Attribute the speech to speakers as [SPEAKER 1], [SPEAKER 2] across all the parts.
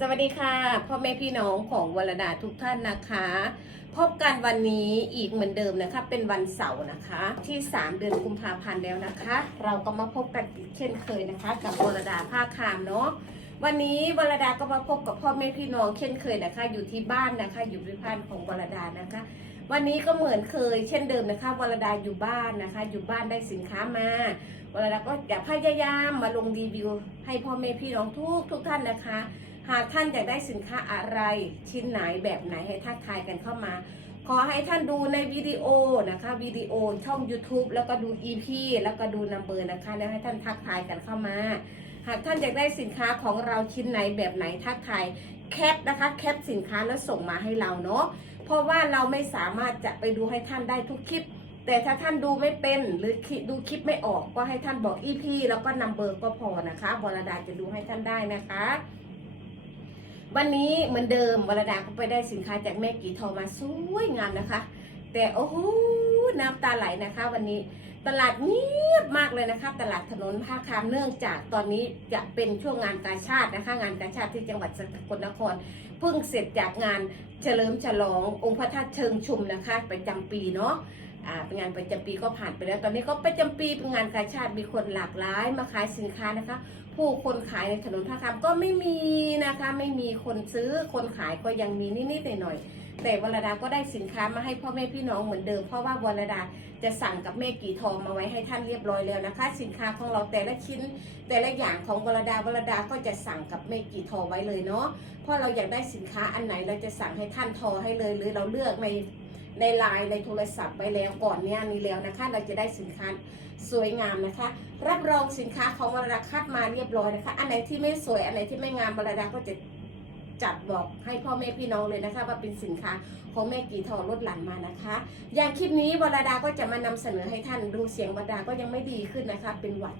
[SPEAKER 1] สวัสดีค่ะพ่อแม่พี่น้องของวรดาทุกท่านนะคะ พบกันวันนี้อีกเหมือนเดิมนะคะ เป็นวันเสาร์นะคะ ที่ 3 เดือนกุมภาพันธ์แล้วนะคะ เราก็มาพบกันอีกเช่นเคยนะคะ กับวรดาภาคคามเนาะวันนี้วรดาก็มาพบกับพ่อแม่พี่น้องเช่นเคยนะคะ อยู่ที่บ้านนะคะ อยู่ที่บ้านของวรดานะคะ วันนี้ก็เหมือนเคย เช่นเดิมนะคะวรดาอยู่บ้านนะคะ อยู่บ้านได้สินค้ามาวรดาก็จะพยายามมาลงรีวิว ให้พ่อแม่พี่น้องทุกทุกท่านนะคะ หากท่านอยากได้สินค้าอะไรชิ้นไหนแบบไหนให้ทักทายกันเข้ามา ขอให้ท่านดูในวิดีโอนะคะวิดีโอช่อง YouTube แล้วก็ดู EP แล้วก็ดูนัมเบอร์นะคะ แล้วให้ท่านทักทายกันเข้ามา หากท่านอยากได้สินค้าของเราชิ้นไหนแบบไหนทักทายแคปนะคะแคปสินค้าแล้วส่งมาให้เราเนาะเพราะว่าเราไม่สามารถจะไปดูให้ท่านได้ทุกคลิป แต่ถ้าท่านดูไม่เป็นหรือดูคลิปไม่ออกก็ให้ท่านบอก EP แล้วก็นัมเบอร์ก็พอนะคะบรดาจะดูให้ท่านได้นะคะ วันนี้เหมือนเดิมวรดาก็ไปได้สินค้าจากแม่กีทอมาสวยงามนะคะ แต่โอ้โหน้ำตาไหลนะคะ วันนี้ตลาดเงียบมากเลยนะคะ ตลาดถนนผ้าคามเนื่องจากตอนนี้จะเป็นช่วงงานกาชาตินะคะ งานกาชาติที่จังหวัดสกลนครเพิ่งเสร็จจากงานเฉลิมฉลององค์พระธาตุเชิงชุมนะคะประจำปีเนาะ เป็นงานประจำปีก็ผ่านไปแล้ว ตอนนี้ก็ประจำปีเป็นงานกาชาติมีคนหลากหลาย มาขายสินค้านะคะ ผู้คนขายในถนนท่าคำก็ไม่มีนะคะ ไม่มีคนซื้อคนขายก็ยังมีนิดๆหน่อยๆแต่วรดาก็ได้สินค้ามาให้พ่อแม่พี่น้องเหมือนเดิม เพราะว่าวรดาจะสั่งกับแม่กี่ทองมาไว้ให้ท่านเรียบร้อยแล้วนะคะ สินค้าของเราแต่ละชิ้น แต่ละอย่างของวรดาวรดาก็จะสั่งกับแม่กี่ทอไว้เลยเนาะเพราะเราอยากได้สินค้าอันไหนเราจะสั่งให้ท่านทอให้เลยหรือเราเลือกใน ในไลน์ในโทรศัพท์ไปแล้วก่อนเนี้ยนี้แล้วนะคะ เราจะได้สินค้าสวยงามนะคะ รับรองสินค้าของวรดาคัดมาเรียบร้อยนะคะ อันไหนที่ไม่สวยอันไหนที่ไม่งามวรดาก็จะจัดบอกให้พ่อแม่พี่น้องเลยนะคะ ว่าเป็นสินค้าของแม่กีทอรถหลันมานะคะ อย่างคลิปนี้วรดาก็จะมานำเสนอให้ท่านดูเสียงวรดาก็ยังไม่ดีขึ้นนะคะ เป็นหวัด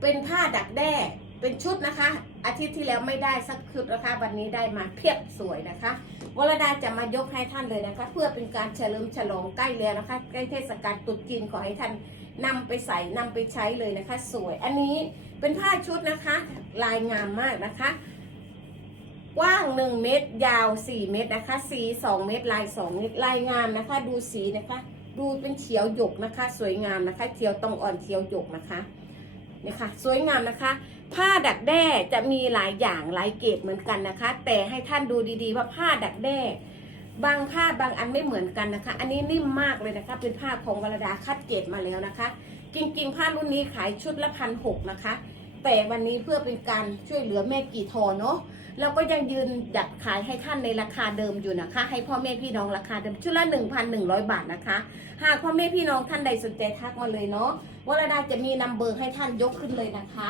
[SPEAKER 1] เป็นผ้าดักแด้เป็นชุดนะคะ อาทิตย์ที่แล้วไม่ได้สักชุดนะคะ วันนี้ได้มาเพียบสวยนะคะวรดาจะมายกให้ท่านเลยนะคะ เพื่อเป็นการเฉลิมฉลองใกล้แล้วนะคะ ใกล้เทศกาลตรุษจีนขอให้ท่านนำไปใส่นำไปใช้เลยนะคะ สวย อันนี้เป็นผ้าชุดนะคะ ลายงามมากนะคะ กว้าง 1 เมตร ยาว 4 เมตรนะคะ สี2เมตร ลาย 2 เมตร ลายงามนะคะ ดูสีนะคะ ดูเป็นเขียวหยกนะคะ สวยงามนะคะ เขียวตรงอ่อนเขียวหยกนะคะ นี่ยค่ะสวยงามนะคะ ผ้าดักแด้จะมีหลายอย่างหลายเกรดเหมือนกันนะคะ แต่ให้ท่านดูดีๆว่าผ้าดักแด้ บางผ้าบางอันไม่เหมือนกันนะคะ อันนี้นิ่มมากเลยนะคะ เป็นผ้าของวรดาคัดเกรดมาแล้วนะคะ จริงๆ ผ้ารุ่นนี้ขายชุดละพันหกนะคะ แต่วันนี้เพื่อเป็นการช่วยเหลือแม่กี่ทอเนาะเราก็ยังยืนหยัดขายให้ท่านในราคาเดิมอยู่นะคะ ให้พ่อแม่พี่น้องราคาเดิมชุดละ1,100 บาทนะคะ หากพ่อแม่พี่น้องท่านใดสนใจทักมาเลยเนาะ วรดาจะมีนัมเบอร์ให้ท่านยกขึ้นเลยนะคะ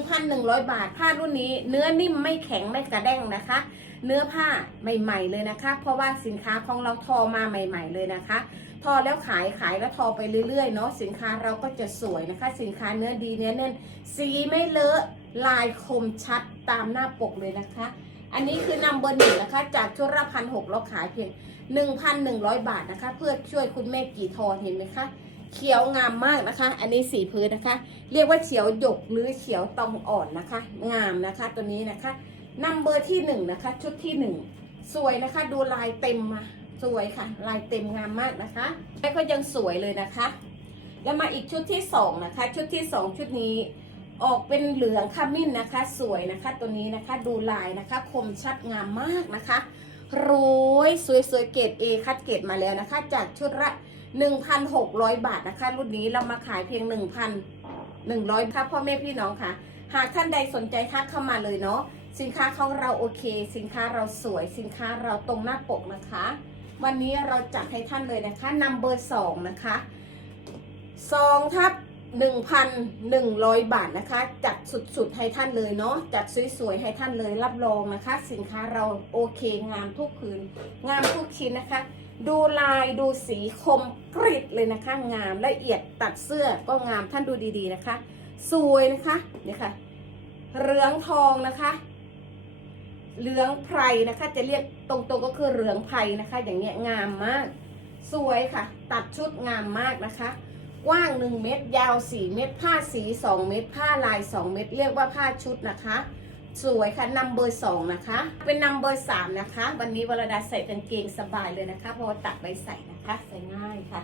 [SPEAKER 1] 1,100 บาท ผ้ารุ่นนี้ เนื้อนิ่มไม่แข็งไม่กระแด้งนะคะ เนื้อผ้าใหม่ ๆ เลยนะคะ เพราะว่าสินค้าของเราทอมาใหม่ ๆ เลยนะคะ ทอแล้วขายขายแล้วทอไปเรื่อยๆเนาะสินค้าเราก็จะสวยนะคะ สินค้าเนื้อดีเนื้อแน่นสีไม่เลอะลายคมชัดตามหน้าปกเลยนะคะ อันนี้คือนำเบอร์หนึ่งนะคะ จากชุดละพันหกเราขายเพียง 1,100 บาทนะคะ เพื่อช่วยคุณแม่กี่ทอเห็นไหมคะ เขียวงามมากนะคะ อันนี้สีพื้นนะคะ เรียกว่าเขียวหยกหรือเขียวตองอ่อนนะคะ งามนะคะตัวนี้นะคะนัมเบอร์ที่หนึ่งนะคะ ชุดที่หนึ่งสวยนะคะ ดูลายเต็มมาสวยค่ะ ลายเต็มงามมากนะคะแล้วก็ยังสวยเลยนะคะ แล้วมาอีกชุดที่สองนะคะ ชุดที่สองชุดนี้ออกเป็นเหลืองขมิ้นนะคะ สวยนะคะ ตัวนี้นะคะ ดูลายนะคะ คมชัดงามมากนะคะโรยสวยๆเกรด A คัดเกรดมาแล้วนะคะ จากชุดละ 1,600 บาทนะคะ รุ่นนี้เรามาขายเพียง 1,100ค่ะพ่อแม่พี่น้องค่ะ หากท่านใดสนใจทักเข้ามาเลยเนาะสินค้าของเราโอเค สินค้าเราสวย สินค้าเราตรงหน้าปกนะคะ วันนี้เราจัดให้ท่านเลยนะคะนัมเบอร์สองนะคะซองทับ1,100 บาทนะคะ จัดสุดๆให้ท่านเลยเนาะจัดสวยๆให้ท่านเลยรับรองนะคะ สินค้าเราโอเคงามทุกผืนงามทุกชิ้นนะคะ ดูลายดูสีคมกริบเลยนะคะ งามละเอียดตัดเสื้อก็งามท่านดูดีๆนะคะ สวยนะคะเนี่ยค่ะเหลืองทองนะคะ เหลืองไพรนะคะ จะเรียกตรงๆก็คือเหลืองไพรนะคะ อย่างเงี้ยงามมาก สวยค่ะ ตัดชุดงามมากนะคะ กว้าง 1 เมตร ยาว 4 เมตร ผ้าสี 2 เมตร ผ้าลาย 2 เมตร เรียกว่าผ้าชุดนะคะ สวยค่ะนัมเบอร์สองนะคะ เป็นนัมเบอร์สามนะคะ วันนี้วรดาใส่กางเกงสบายเลยนะคะ เพราะว่าตัดไว้ใส่นะคะ ใส่ง่ายค่ะ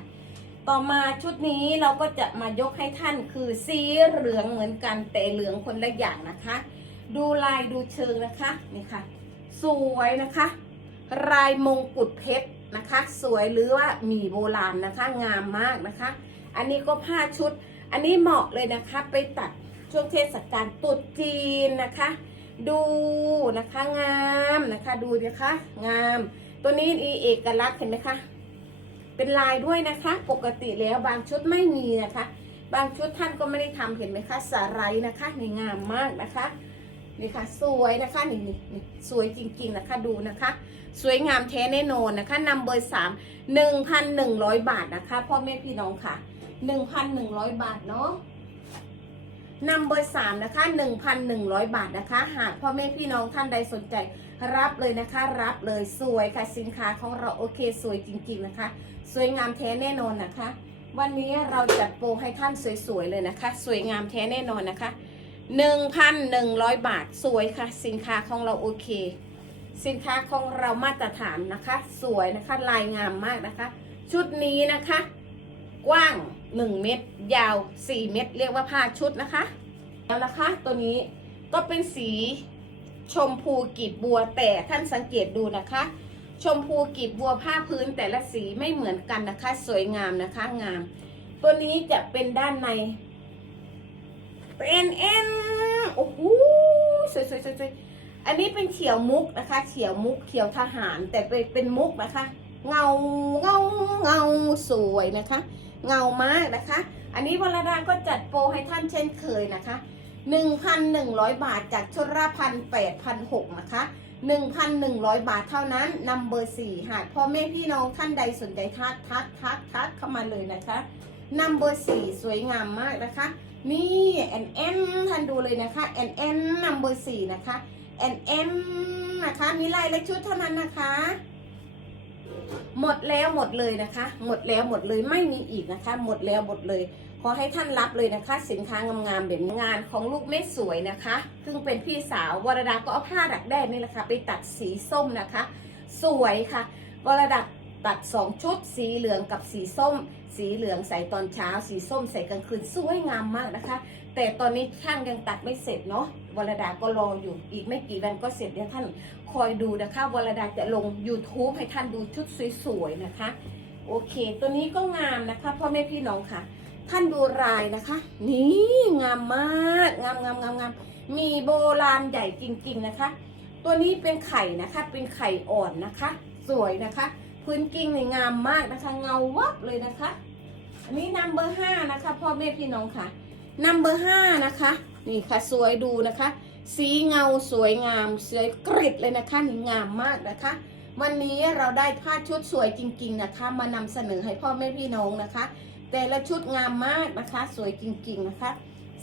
[SPEAKER 1] ต่อมาชุดนี้เราก็จะมายกให้ท่านคือสีเหลืองเหมือนกันแต่เหลืองคนละอย่างนะคะ ดูลายดูเชิงนะคะนี่ค่ะ สวยนะคะ ลายมงกุฎเพชรนะคะ สวยหรือว่าหมีโบราณนะคะ งามมากนะคะ อันนี้ก็ผ้าชุด อันนี้เหมาะเลยนะคะ ไปตัดช่วงเทศกาลตรุษจีนนะคะ ดูนะคะงามนะคะดูนะคะงาม ตัวนี้มีเอกลักษณ์เห็นไหมคะ เป็นลายด้วยนะคะ ปกติแล้วบางชุดไม่มีนะคะ บางชุดท่านก็ไม่ได้ทำเห็นไหมคะสาไรนะคะนี่งามมากนะคะนี่ค่ะสวยนะคะนี่นี่นี่สวยจริง ๆนะคะดูนะคะ สวยงามแท้แน่นอนนะคะนำเบอร์สามหนึ่งพันหนึ่งร้อยบาทนะคะพ่อแม่พี่น้องค่ะหนึ่งพันหนึ่งร้อยบาทเนาะ นำเบอร์สามนะคะหนึ่งพันหนึ่งร้อยบาทนะคะ หากพ่อแม่พี่น้องท่านใดสนใจรับเลยนะคะ รับเลยสวยค่ะสินค้าของเราโอเคสวยจริงๆนะคะ สวยงามแท้แน่นอนนะคะ วันนี้เราจัดโปรให้ท่านสวยๆเลยนะคะ สวยงามแท้แน่นอนนะคะ 1,100 บาทสวยค่ะ สินค้าของเราโอเค สินค้าของเรามาตรฐานนะคะ สวยนะคะลายงามมากนะคะ ชุดนี้นะคะ กว้าง 1 เมตร ยาว 4 เมตร เรียกว่าผ้าชุดนะคะแล้วนะคะตัวนี้ก็เป็นสีชมพูกีบบัวแต่ท่านสังเกตดูนะคะ ชมพูกีบบัวผ้าพื้นแต่ละสีไม่เหมือนกันนะคะ สวยงามนะคะงาม ตัวนี้จะเป็นด้านในเป็นเอ็นโอ้โหสวยสวยสวยสวยอันนี้เป็นเขียวมุกนะคะเขียวมุกเขียวทหารแต่เป็นเป็นมุกนะคะ เงาเงาเงาสวยนะคะ เงามากนะคะ อันนี้วรดาก็จัดโปรให้ท่านเช่นเคยนะคะ 1,100 บาทจากชุดละพันแปดพันหกนะคะ 1,100 บาทเท่านั้นนำเบอร์สี่หากพ่อแม่พี่น้องท่านใดสนใจทักทักทักทักเข้ามาเลยนะคะนำเบอร์สี่สวยงามมากนะคะ นี่แอนแอนท่านดูเลยนะคะแอนแอนนำเบอร์สี่นะคะแอนแอนนะคะ มีลายและชุดเท่านั้นนะคะ หมดแล้วหมดเลยนะคะ หมดแล้วหมดเลยไม่มีอีกนะคะ หมดแล้วหมดเลย ขอให้ท่านรับเลยนะคะ สินค้างามๆแบบงานของลูกเม็ดสวยนะคะซึ่งเป็นพี่สาววรดาก็เอาผ้าดักแด้นี่แหละค่ะไปตัดสีส้มนะคะ สวยค่ะวรดา ตัด 2 ชุด สีเหลืองกับสีส้ม สีเหลืองใส่ตอนเช้า สีส้มใส่กลางคืนสวยงามมากนะคะ แต่ตอนนี้ช่างยังตัดไม่เสร็จเนาะวรดาก็รออยู่อีกไม่กี่วันก็เสร็จเดี๋ยวท่านคอยดูนะคะวรดาจะลง YouTube ให้ท่านดูชุดสวยๆนะคะ โอเค ตัวนี้ก็งามนะคะพ่อแม่พี่น้องค่ะ ท่านดูลายนะคะ นี่งามมากงามงามงามงามมีโบราณใหญ่จริงๆนะคะ ตัวนี้เป็นไข่นะคะเป็นไข่อ่อนนะคะ สวยนะคะ พื้นกิ่งในงามมากนะคะ เงาวับเลยนะคะ อันนี้นัมเบอร์ห้านะคะพ่อแม่พี่น้องค่ะนัมเบอร์ห้านะคะ นี่ค่ะสวยดูนะคะ สีเงาสวยงามสวยกริบเลยนะคะนี่งามมากนะคะ วันนี้เราได้ผ้าชุดสวยจริง ๆนะคะ มานำเสนอให้พ่อแม่พี่น้องนะคะ แต่ละชุดงามมากนะคะ สวยจริง ๆนะคะ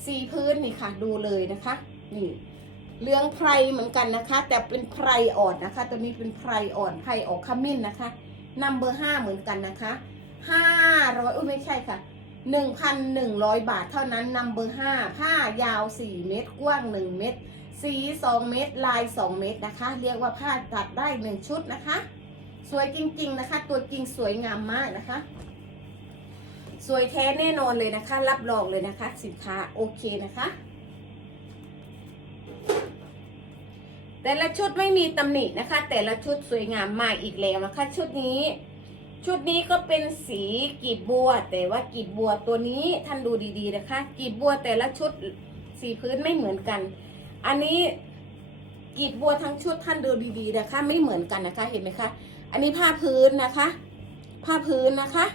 [SPEAKER 1] สีพื้นนี่ค่ะดูเลยนะคะ นี่เหลืองไพรเหมือนกันนะคะ แต่เป็นไพรอ่อนนะคะ ตัวนี้เป็นไพรอ่อนไพรออกขมิ้นนะคะ นัมเบอร์ห้าเหมือนกันนะคะห้าร้อยอุ้ยไม่ใช่ค่ะหนึ่งพันหนึ่งร้อยบาทเท่านั้นนัมเบอร์ห้าผ้ายาวสี่เมตร กว้างหนึ่งเมตร สีสองเมตร ลายสองเมตรนะคะ เรียกว่าผ้าตัดได้หนึ่งชุดนะคะ สวยจริงๆนะคะ ตัวจริงสวยงามมากนะคะ สวยแท้แน่นอนเลยนะคะ รับรองเลยนะคะ สินค้าโอเคนะคะ แต่ละชุดไม่มีตำหนินะคะ แต่ละชุดสวยงามมากอีกแล้วนะคะ ชุดนี้ ชุดนี้ก็เป็นสีกีบบัว แต่ว่ากีบบัวตัวนี้ท่านดูดีๆนะคะ กีบบัวแต่ละชุดสีพื้นไม่เหมือนกัน อันนี้กีบบัวทั้งชุดท่านดูดีๆนะคะ ไม่เหมือนกันนะคะ เห็นไหมคะ อันนี้ผ้าพื้นนะคะ ผ้าพื้นนะคะ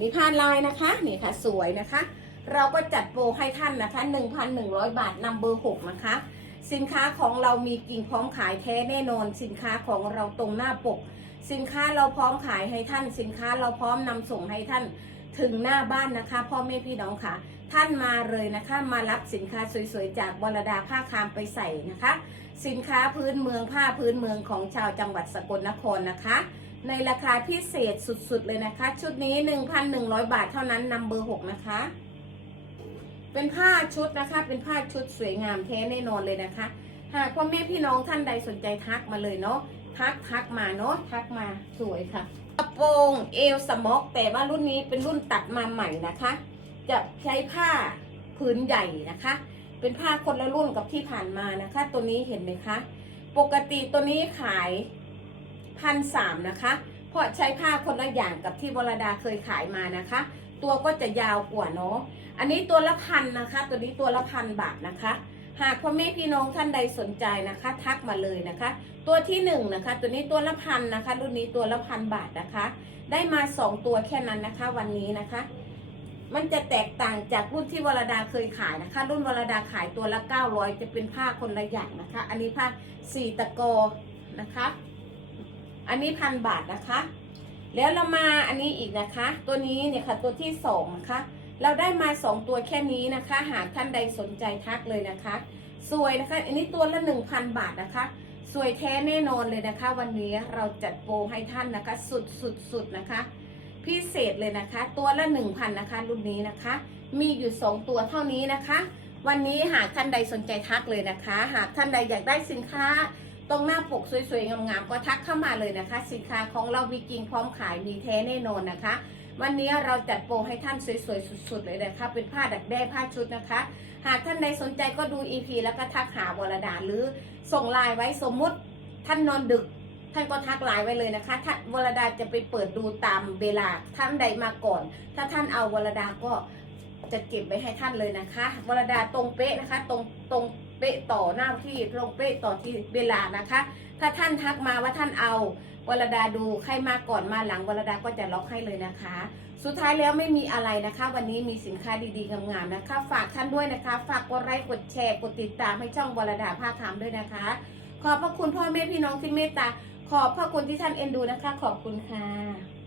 [SPEAKER 1] มีผ้าลายนะคะนี่ค่ะสวยนะคะ เราก็จัดโปรให้ท่านนะคะ 1,100 บาทนำเบอร์6นะคะ สินค้าของเรามีกิ่งพร้อมขายแท้แน่นอน สินค้าของเราตรงหน้าปก สินค้าเราพร้อมขายให้ท่าน สินค้าเราพร้อมนำส่งให้ท่านถึงหน้าบ้านนะคะ พ่อแม่พี่น้องค่ะ ท่านมาเลยนะคะ มารับสินค้าสวยๆจากวรดาผ้าคามไปใส่นะคะ สินค้าพื้นเมืองผ้าพื้นเมืองของชาวจังหวัดสกลนครนะคะ ในราคาพิเศษสุดๆเลยนะคะ ชุดนี้ 1,100 บาทเท่านั้นนำเบอร์6นะคะ เป็นผ้าชุดนะคะ เป็นผ้าชุดสวยงามแท้แน่นอนเลยนะคะ หากพ่อแม่พี่น้องท่านใดสนใจทักมาเลยเนาะ ทักทักมาเนาะ ทักมาสวยค่ะ กระโปรงเอวสม็อกแต่ว่ารุ่นนี้เป็นรุ่นตัดมาใหม่นะคะ จะใช้ผ้าผืนใหญ่นะคะ เป็นผ้าคนละรุ่นกับที่ผ่านมานะคะ ตัวนี้เห็นไหมคะ ปกติตัวนี้ขายพันสามนะคะ เพราะใช้ผ้าคนละอย่างกับที่วรดาเคยขายมานะคะ ตัวก็จะยาวกว่าเนาะ อันนี้ตัวละพันนะคะ ตัวนี้ตัวละพันบาทนะคะ หากพ่อแม่พี่น้องท่านใดสนใจนะคะ ทักมาเลยนะคะ ตัวที่หนึ่งนะคะ ตัวนี้ตัวละพันนะคะ รุ่นนี้ตัวละพันบาทนะคะ ได้มาสองตัวแค่นั้นนะคะ วันนี้นะคะ มันจะแตกต่างจากรุ่นที่วรดาเคยขายนะคะ รุ่นวรดาขายตัวละ 900 จะเป็นผ้าคนละอย่างนะคะ อันนี้ผ้าสีตะกอนะคะ อันนี้พันบาทนะคะ แล้วเรามาอันนี้อีกนะคะ ตัวนี้เนี่ยค่ะตัวที่สองนะคะ เราได้มาสองตัวแค่นี้นะคะ หากท่านใดสนใจทักเลยนะคะ สวยนะคะ อันนี้ตัวละ 1,000 บาทนะคะ สวยแท้แน่นอนเลยนะคะ วันนี้เราจัดโปรให้ท่านนะคะ สุดสุดสุดนะคะ พิเศษเลยนะคะ ตัวละ 1,000นะคะ รุ่นนี้นะคะ มีอยู่ 2 ตัวเท่านี้นะคะ วันนี้หากท่านใดสนใจทักเลยนะคะ หากท่านใดอยากได้สินค้าตรงหน้าปกสวยๆงามๆก็ทักเข้ามาเลยนะคะ สินค้าของเรามีจริงพร้อมขายมีแท้แน่นอนนะคะ วันนี้เราจัดโปรให้ท่านสวยๆสุดๆเลยนะคะเป็นผ้าดักแด้ผ้าชุดนะคะ หากท่านใดสนใจก็ดู EP แล้วก็ทักหาวรดาหรือส่งไลน์ไว้สมมุติท่านนอนดึก ท่านก็ทักไลน์ไว้เลยนะคะท่านวรดาจะไปเปิดดูตามเวลาท่านใดมาก่อน ถ้าท่านเอาวรดาก็จะเก็บไว้ให้ท่านเลยนะคะ วรดาตรงเป๊ะนะคะ ตรงตรง เป๊ะต่อหน้าที่ตรงเป๊ะต่อที่เวลานะคะ ถ้าท่านทักมาว่าท่านเอาวรดาดูใครมาก่อนมาหลังวรดาก็จะล็อกให้เลยนะคะ สุดท้ายแล้วไม่มีอะไรนะคะ วันนี้มีสินค้าดีๆงามๆนะคะ ฝากท่านด้วยนะคะ ฝากกดไลค์กดแชร์กดติดตามให้ช่องวรดาภาคคำด้วยนะคะ ขอบพระคุณพ่อแม่พี่น้องที่เมตตาขอบพระคุณที่ท่านเอ็นดูนะคะ ขอบคุณค่ะ